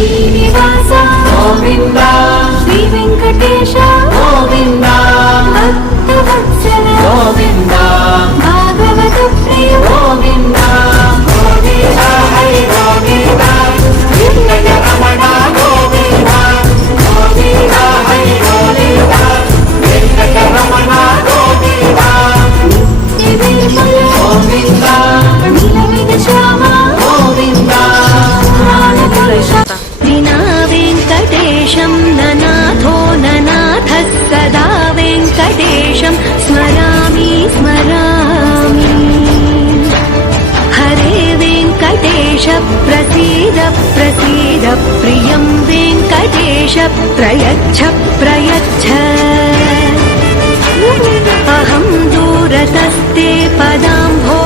శ్రీనివాస గోవింద శ్రీ వెంకటేశ గోవింద భక్తవత్సల గోవింద భాగవత ప్రియ గోవింద గోవింద హరి గోవింద వెంకటరమణ గోవింద గోవింద హరి గోవింద వెంకటరమణ గోవింద నిర్మల గోవింద నీలమేఘ శ్యామ గోవింద వినా వెంకటేశం ననాథో ననాథः సదా వెంకటేశం స్మరామి స్మరామి హరే వెంకటేశ ప్రసీద ప్రసీద ప్రియం వెంకటేశ ప్రయచ్ఛ ప్రయచ్ఛ అహం దూరతస్తే పదాంభో